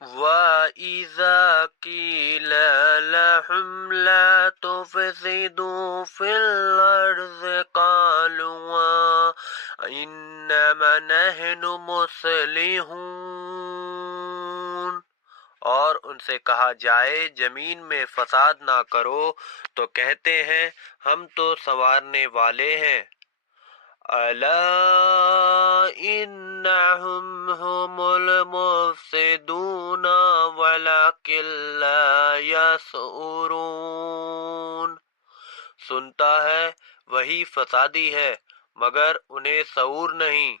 وَإِذَا قِيلَ لَهُمْ لَا تُفْسِدُوا فِي الْأَرْضِ قَالُوا إِنَّمَا نَحْنُ مُصْلِحُونَ۔ اور ان سے کہا جائے زمین میں فساد نہ کرو تو کہتے ہیں ہم تو سنوارنے والے ہیں۔ أَلَا إِنَّهُمْ هُمُ الْمُفْسِدُونَ وَلَكِنْ لَا يَشْعُرُونَ۔ سنتا ہے وہی فسادی ہے مگر انہیں شعور نہیں۔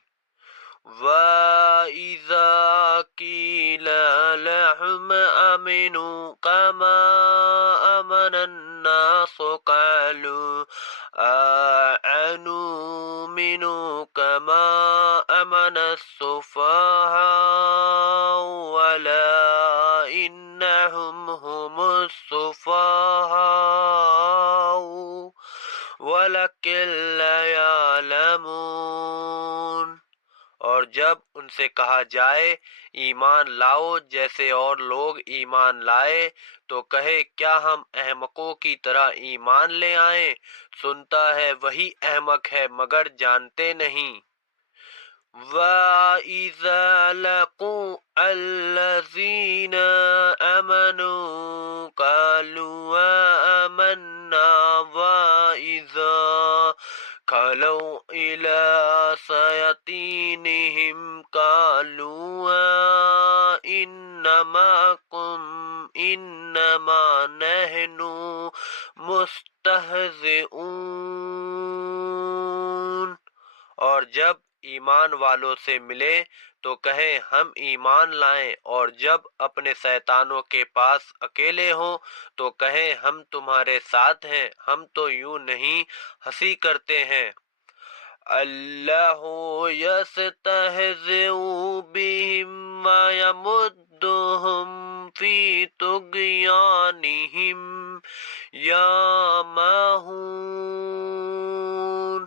وَإِذَا قِيلَ لَهُمْ آمِنُوا كَمَا آمَنَ النَّاسُ قَالُوا أَنُؤْمِنُ كَمَا آمَنَ السُّفَهَاءُ أَلَا إِنَّهُمْ هُمُ السُّفَهَاءُ وَلَكِنْ لَا يَعْلَمُونَ۔ اور جب ان سے کہا جائے ایمان لاؤ جیسے اور لوگ ایمان لائے تو کہے کیا ہم احمقوں کی طرح ایمان لے آئیں؟ سنتا ہے وہی احمق ہے مگر جانتے نہیں۔ وَإِذَا لَقُوا الَّذِينَ آمَنُوا قَالُوا آمَنَّا وَإِذَا خَلَوْا إِلَى شَيَاطِينِهِمْ قَالُوا إِنَّمَاكُمْ إِنَّمَا نَحْنُ مُسْتَهْزِئُونَ۔ اور جب ایمان والوں سے ملے تو کہیں ہم ایمان لائیں، اور جب اپنے شیطانوں کے پاس اکیلے ہوں تو کہیں ہم تمہارے ساتھ ہیں، ہم تو یوں نہیں ہنسی کرتے ہیں۔ اللہ یستہزئ بہم ویمدہم فی طغیانہم یعمہون۔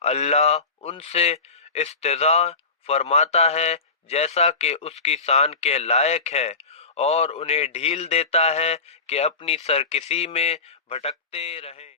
اللہ ان سے استہزاء فرماتا ہے جیسا کہ اس کی شان کے لائق ہے، اور انہیں ڈھیل دیتا ہے کہ اپنی سرکشی میں بھٹکتے رہیں۔